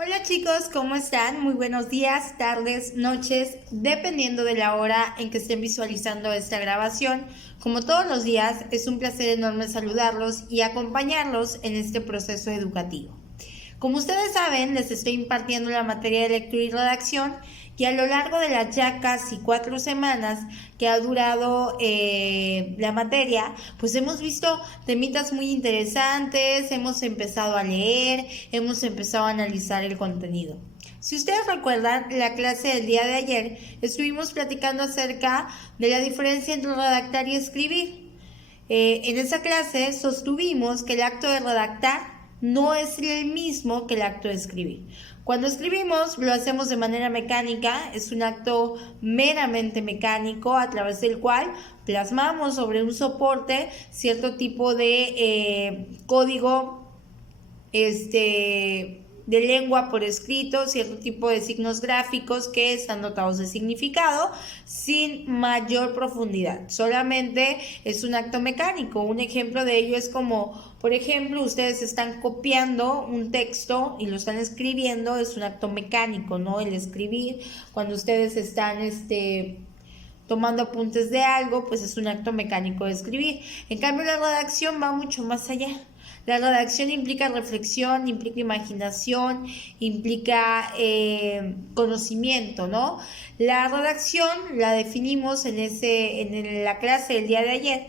Hola chicos, ¿cómo están? Muy buenos días, tardes, noches, dependiendo de la hora en que estén visualizando esta grabación. Como todos los días, es un placer enorme saludarlos y acompañarlos en este proceso educativo. Como ustedes saben, les estoy impartiendo la materia de lectura y redacción y a lo largo de las ya casi 4 semanas que ha durado la materia, pues hemos visto temitas muy interesantes, hemos empezado a leer, hemos empezado a analizar el contenido. Si ustedes recuerdan, la clase del día de ayer estuvimos platicando acerca de la diferencia entre redactar y escribir. En esa clase sostuvimos que el acto de redactar no es el mismo que el acto de escribir. Cuando escribimos lo hacemos de manera mecánica, es un acto meramente mecánico a través del cual plasmamos sobre un soporte cierto tipo de código de lengua por escrito, cierto tipo de signos gráficos que están dotados de significado sin mayor profundidad. Solamente es un acto mecánico. Un ejemplo de ello es como, por ejemplo, ustedes están copiando un texto y lo están escribiendo, es un acto mecánico, ¿no? El escribir, cuando ustedes están tomando apuntes de algo, pues es un acto mecánico de escribir. En cambio, la redacción va mucho más allá. La redacción implica reflexión, implica imaginación, implica conocimiento, ¿no? La redacción la definimos en la clase del día de ayer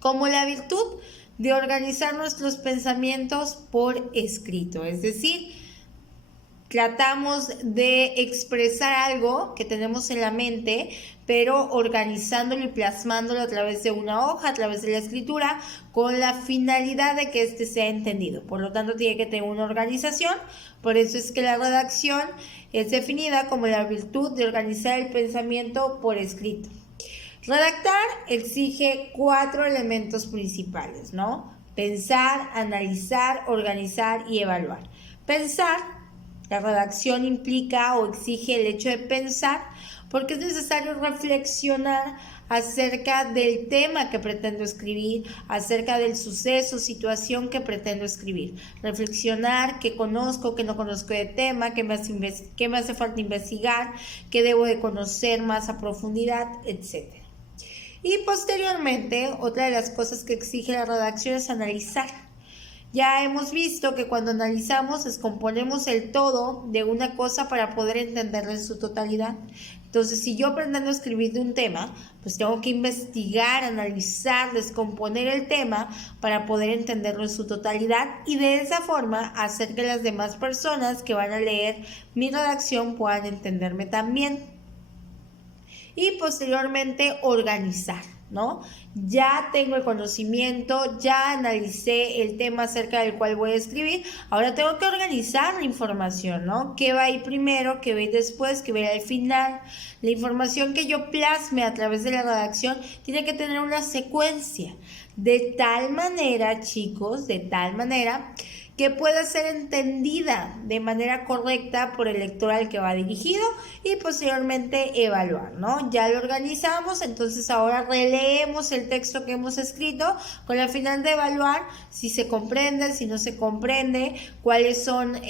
como la virtud de organizar nuestros pensamientos por escrito, es decir, tratamos de expresar algo que tenemos en la mente, pero organizándolo y plasmándolo a través de una hoja, a través de la escritura, con la finalidad de que éste sea entendido. Por lo tanto, tiene que tener una organización. Por eso es que la redacción es definida como la virtud de organizar el pensamiento por escrito. Redactar exige 4 elementos principales, ¿no? Pensar, analizar, organizar y evaluar. Pensar. La redacción implica o exige el hecho de pensar porque es necesario reflexionar acerca del tema que pretendo escribir, acerca del suceso, situación que pretendo escribir. Reflexionar qué conozco, qué no conozco de tema, qué me hace falta investigar, qué debo de conocer más a profundidad, etc. Y posteriormente, otra de las cosas que exige la redacción es analizar. Ya hemos visto que cuando analizamos descomponemos el todo de una cosa para poder entenderlo en su totalidad. Entonces, si yo pretendo escribir de un tema, pues tengo que investigar, analizar, descomponer el tema para poder entenderlo en su totalidad y de esa forma hacer que las demás personas que van a leer mi redacción puedan entenderme también. Y posteriormente organizar, ¿no? Ya tengo el conocimiento, ya analicé el tema acerca del cual voy a escribir, ahora tengo que organizar la información, ¿no? ¿Qué va a ir primero? ¿Qué va a ir después? ¿Qué va a ir al final? La información que yo plasme a través de la redacción tiene que tener una secuencia, de tal manera, chicos, de tal manera que pueda ser entendida de manera correcta por el lector al que va dirigido y posteriormente evaluar, ¿no? Ya lo organizamos, entonces ahora releemos el texto que hemos escrito con la final de evaluar si se comprende, si no se comprende, cuáles son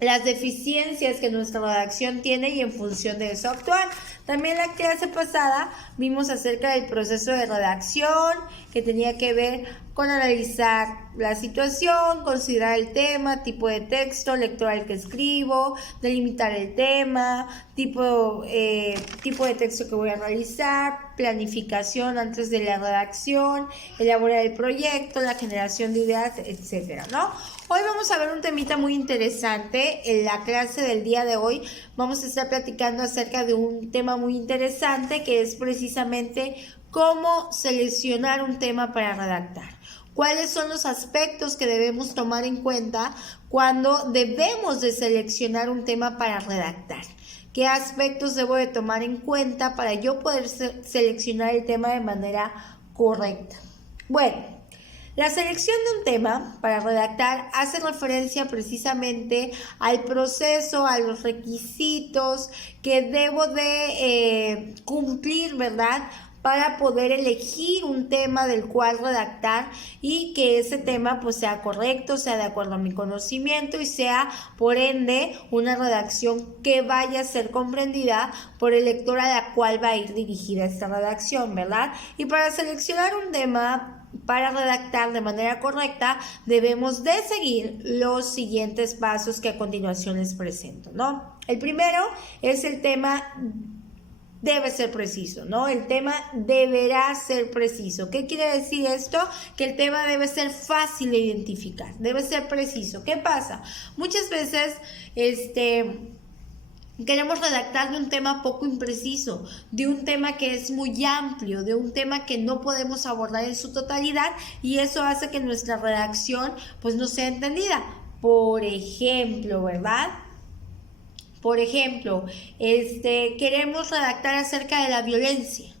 las deficiencias que nuestra redacción tiene y en función de eso actuar. También la clase pasada vimos acerca del proceso de redacción que tenía que ver con analizar la situación, considerar el tema, tipo de texto, lector al que escribo, delimitar el tema, tipo de texto que voy a realizar, planificación antes de la redacción, elaborar el proyecto, la generación de ideas, etcétera, ¿no? Hoy vamos a ver un temita muy interesante. En la clase del día de hoy vamos a estar platicando acerca de un tema muy interesante que es precisamente cómo seleccionar un tema para redactar. ¿Cuáles son los aspectos que debemos tomar en cuenta cuando debemos de seleccionar un tema para redactar? ¿Qué aspectos debo de tomar en cuenta para yo poder seleccionar el tema de manera correcta? Bueno, la selección de un tema para redactar hace referencia precisamente al proceso, a los requisitos que debo de cumplir, ¿verdad?, para poder elegir un tema del cual redactar y que ese tema pues sea correcto, sea de acuerdo a mi conocimiento y sea por ende una redacción que vaya a ser comprendida por el lector a la cual va a ir dirigida esta redacción, ¿verdad? Y para seleccionar un tema para redactar de manera correcta, debemos de seguir los siguientes pasos que a continuación les presento, ¿no? El primero es el tema debe ser preciso, ¿no? El tema deberá ser preciso. ¿Qué quiere decir esto? Que el tema debe ser fácil de identificar, debe ser preciso. ¿Qué pasa? Muchas veces, queremos redactar de un tema poco impreciso, de un tema que es muy amplio, de un tema que no podemos abordar en su totalidad y eso hace que nuestra redacción pues no sea entendida. Por ejemplo, ¿verdad? Por ejemplo, queremos redactar acerca de la violencia.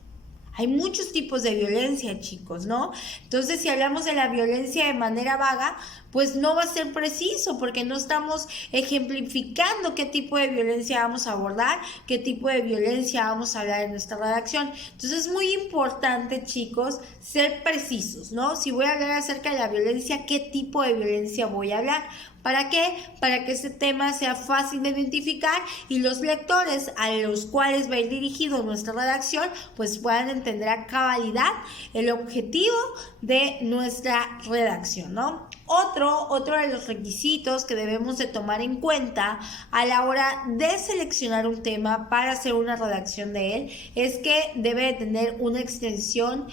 Hay muchos tipos de violencia, chicos, ¿no? Entonces, si hablamos de la violencia de manera vaga, pues no va a ser preciso porque no estamos ejemplificando qué tipo de violencia vamos a abordar, qué tipo de violencia vamos a hablar en nuestra redacción. Entonces, es muy importante, chicos, ser precisos, ¿no? Si voy a hablar acerca de la violencia, ¿qué tipo de violencia voy a hablar? ¿Para qué? Para que ese tema sea fácil de identificar y los lectores a los cuales va a ir dirigido nuestra redacción pues puedan entender a cabalidad el objetivo de nuestra redacción, ¿no? Otro de los requisitos que debemos de tomar en cuenta a la hora de seleccionar un tema para hacer una redacción de él es que debe de tener una extensión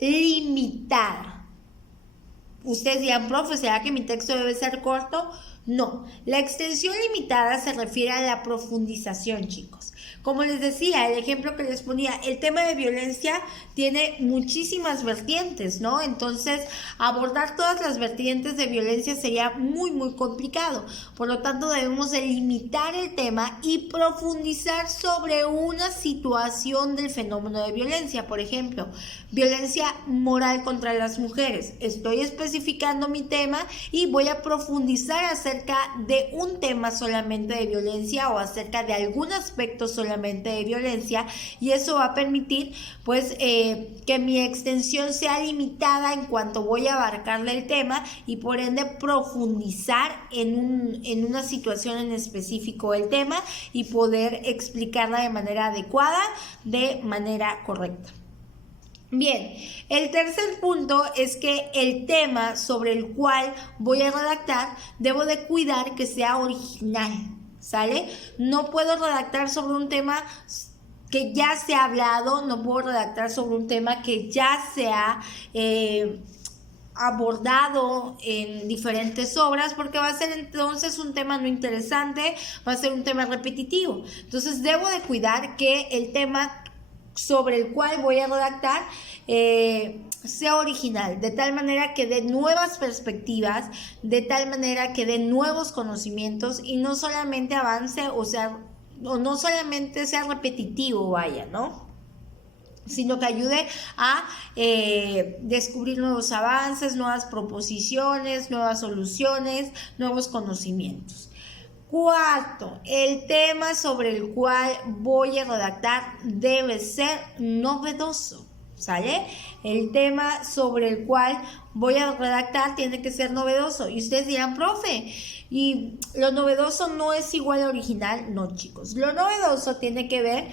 limitada. Ustedes dirán, profe, ¿será que mi texto debe ser corto? No, la extensión limitada se refiere a la profundización, chicos. Como les decía, el ejemplo que les ponía, el tema de violencia tiene muchísimas vertientes, ¿no? Entonces, abordar todas las vertientes de violencia sería muy, muy complicado. Por lo tanto, debemos de limitar el tema y profundizar sobre una situación del fenómeno de violencia. Por ejemplo, violencia moral contra las mujeres. Estoy especificando mi tema y voy a profundizar acerca de un tema solamente de violencia o acerca de algún aspecto solamente de violencia y eso va a permitir pues que mi extensión sea limitada en cuanto voy a abarcarle el tema y por ende profundizar en una situación en específico el tema y poder explicarla de manera adecuada, de manera correcta. Bien, el tercer punto es que el tema sobre el cual voy a redactar debo de cuidar que sea original, ¿sale? No puedo redactar sobre un tema que ya se ha hablado, no puedo redactar sobre un tema que ya se ha abordado en diferentes obras porque va a ser entonces un tema no interesante, va a ser un tema repetitivo. Entonces debo de cuidar que el tema sobre el cual voy a redactar sea original, de tal manera que dé nuevas perspectivas, de tal manera que dé nuevos conocimientos y no solamente avance, o no solamente sea repetitivo, vaya, ¿no? Sino que ayude a descubrir nuevos avances, nuevas proposiciones, nuevas soluciones, nuevos conocimientos. Cuarto, el tema sobre el cual voy a redactar debe ser novedoso, ¿sale? El tema sobre el cual voy a redactar tiene que ser novedoso. Y ustedes dirán, profe, ¿y lo novedoso no es igual a original? No, chicos. Lo novedoso tiene que ver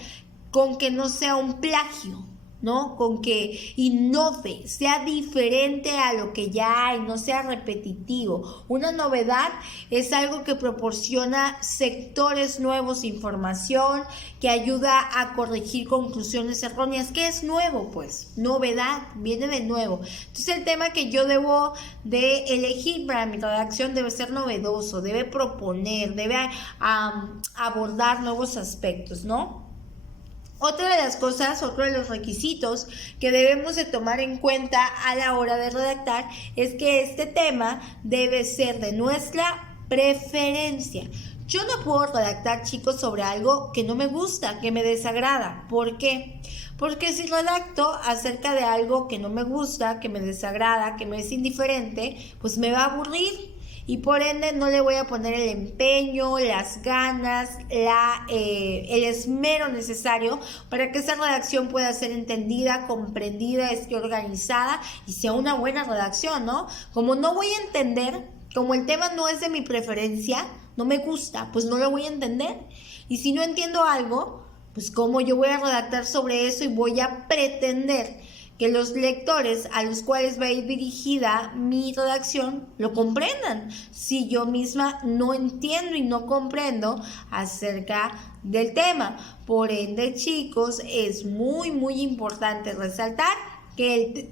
con que no sea un plagio, ¿no? Con que innove, sea diferente a lo que ya hay, no sea repetitivo. Una novedad es algo que proporciona sectores nuevos de información, que ayuda a corregir conclusiones erróneas. ¿Qué es nuevo? Pues novedad, viene de nuevo. Entonces el tema que yo debo de elegir para mi redacción debe ser novedoso, debe proponer, debe abordar nuevos aspectos, ¿no? Otra de las cosas, otro de los requisitos que debemos de tomar en cuenta a la hora de redactar es que este tema debe ser de nuestra preferencia. Yo no puedo redactar, chicos, sobre algo que no me gusta, que me desagrada. ¿Por qué? Porque si redacto acerca de algo que no me gusta, que me desagrada, que me es indiferente, pues me va a aburrir. y por ende no le voy a poner el empeño, las ganas, el esmero necesario para que esa redacción pueda ser entendida, comprendida, esté organizada y sea una buena redacción, ¿no? Como no voy a entender, como el tema no es de mi preferencia, no me gusta, pues no lo voy a entender. Y si no entiendo algo, pues cómo yo voy a redactar sobre eso y voy a pretender que los lectores a los cuales va a ir dirigida mi redacción lo comprendan, si yo misma no entiendo y no comprendo acerca del tema. Por ende, chicos, es muy, muy importante resaltar que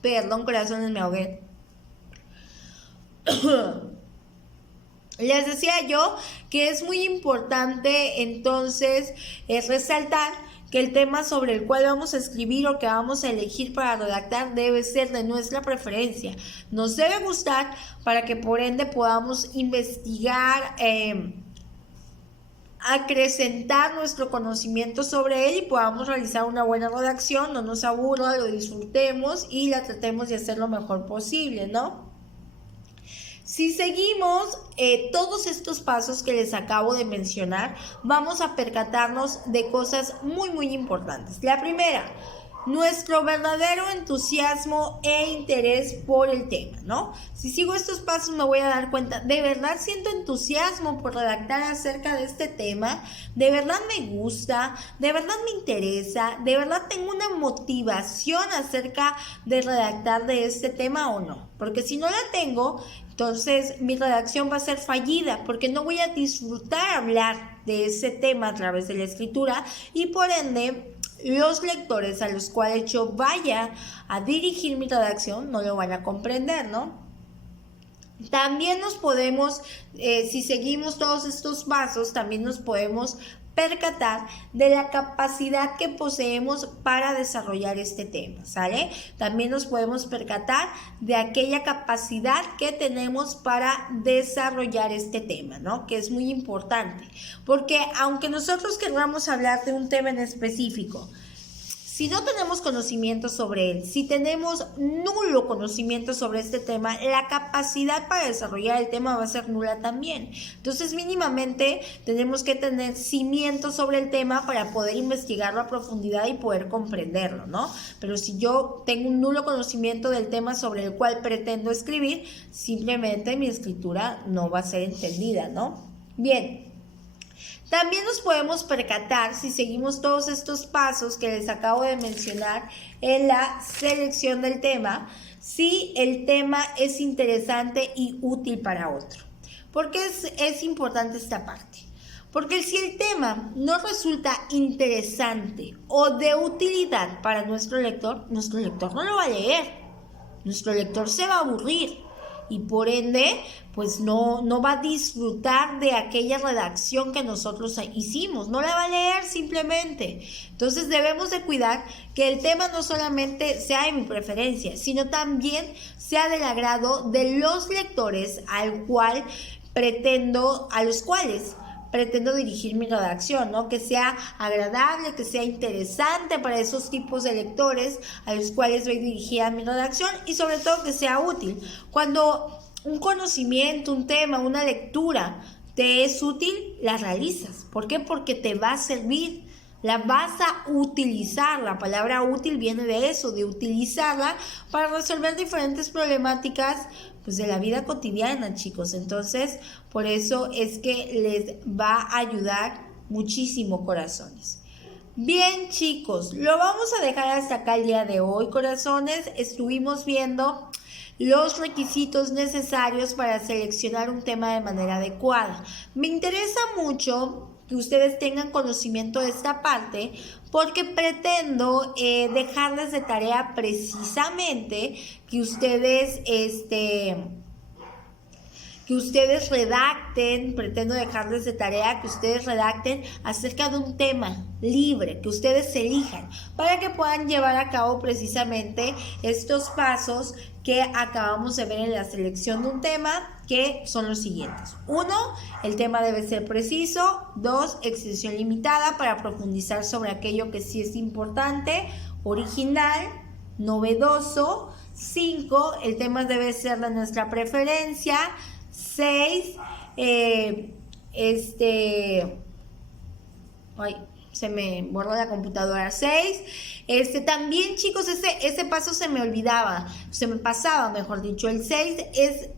Perdón, corazones, me ahogué. Les decía yo que es muy importante entonces resaltar que el tema sobre el cual vamos a escribir o que vamos a elegir para redactar debe ser de nuestra preferencia. Nos debe gustar para que por ende podamos investigar, acrecentar nuestro conocimiento sobre él y podamos realizar una buena redacción, no nos aburra, lo disfrutemos y la tratemos de hacer lo mejor posible, ¿no? Si seguimos todos estos pasos que les acabo de mencionar, vamos a percatarnos de cosas muy, muy importantes. La primera, nuestro verdadero entusiasmo e interés por el tema, ¿no? Si sigo estos pasos me voy a dar cuenta, ¿de verdad siento entusiasmo por redactar acerca de este tema? ¿De verdad me gusta? ¿De verdad me interesa? ¿De verdad tengo una motivación acerca de redactar de este tema o no? Porque si no la tengo, entonces mi redacción va a ser fallida porque no voy a disfrutar hablar de ese tema a través de la escritura y por ende los lectores a los cuales yo vaya a dirigir mi redacción no lo van a comprender, ¿no? También nos podemos, si seguimos todos estos pasos, también nos podemos percatar de la capacidad que poseemos para desarrollar este tema, ¿sale? También nos podemos percatar de aquella capacidad que tenemos para desarrollar este tema, ¿no? Que es muy importante, porque aunque nosotros queramos hablar de un tema en específico, si no tenemos conocimiento sobre él, si tenemos nulo conocimiento sobre este tema, la capacidad para desarrollar el tema va a ser nula también. Entonces, mínimamente tenemos que tener cimientos sobre el tema para poder investigarlo a profundidad y poder comprenderlo, ¿no? Pero si yo tengo un nulo conocimiento del tema sobre el cual pretendo escribir, simplemente mi escritura no va a ser entendida, ¿no? Bien. También nos podemos percatar, si seguimos todos estos pasos que les acabo de mencionar en la selección del tema, si el tema es interesante y útil para otro. ¿Por qué es importante esta parte? Porque si el tema no resulta interesante o de utilidad para nuestro lector no lo va a leer. Nuestro lector se va a aburrir. Y por ende, pues no va a disfrutar de aquella redacción que nosotros hicimos, no la va a leer simplemente. Entonces debemos de cuidar que el tema no solamente sea de mi preferencia, sino también sea del agrado de los lectores a los cuales pretendo dirigir mi redacción, ¿no? Que sea agradable, que sea interesante para esos tipos de lectores a los cuales voy dirigida mi redacción y sobre todo que sea útil. Cuando un conocimiento, un tema, una lectura te es útil, la realizas. ¿Por qué? Porque te va a servir. La vas a utilizar, la palabra útil viene de eso, de utilizarla para resolver diferentes problemáticas pues de la vida cotidiana, chicos. Entonces, por eso es que les va a ayudar muchísimo, corazones. Bien, chicos, lo vamos a dejar hasta acá el día de hoy, corazones. Estuvimos viendo los requisitos necesarios para seleccionar un tema de manera adecuada. Me interesa mucho que ustedes tengan conocimiento de esta parte porque pretendo dejarles de tarea precisamente que ustedes redacten, pretendo dejarles de tarea que ustedes redacten acerca de un tema libre, que ustedes elijan, para que puedan llevar a cabo precisamente estos pasos que acabamos de ver en la selección de un tema, que son los siguientes. 1, el tema debe ser preciso. 2, extensión limitada para profundizar sobre aquello que sí es importante, original, novedoso, 5, el tema debe ser de nuestra preferencia. 6, ay, se me borró la computadora. 6, también, chicos, ese paso se me olvidaba, se me pasaba, mejor dicho. El 6 es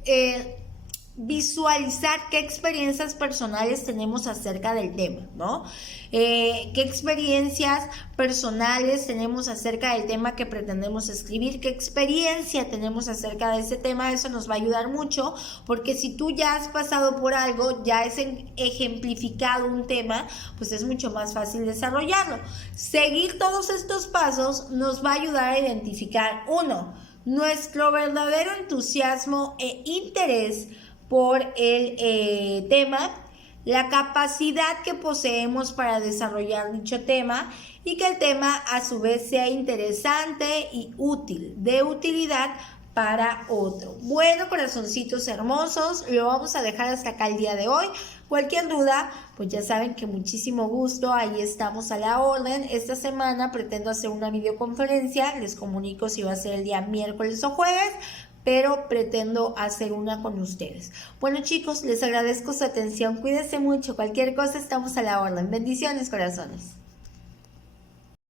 visualizar qué experiencias personales tenemos acerca del tema, ¿no? Qué experiencias personales tenemos acerca del tema que pretendemos escribir, qué experiencia tenemos acerca de ese tema. Eso nos va a ayudar mucho, porque si tú ya has pasado por algo, ya has ejemplificado un tema, pues es mucho más fácil desarrollarlo. Seguir todos estos pasos nos va a ayudar a identificar, 1, nuestro verdadero entusiasmo e interés por el tema, la capacidad que poseemos para desarrollar dicho tema, y que el tema a su vez sea interesante y útil, de utilidad para otro. Bueno, corazoncitos hermosos, lo vamos a dejar hasta acá el día de hoy. Cualquier duda, pues ya saben que muchísimo gusto, ahí estamos a la orden. Esta semana pretendo hacer una videoconferencia, les comunico si va a ser el día miércoles o jueves, pero pretendo hacer una con ustedes. Bueno, chicos, les agradezco su atención, cuídense mucho, cualquier cosa estamos a la orden. Bendiciones, corazones.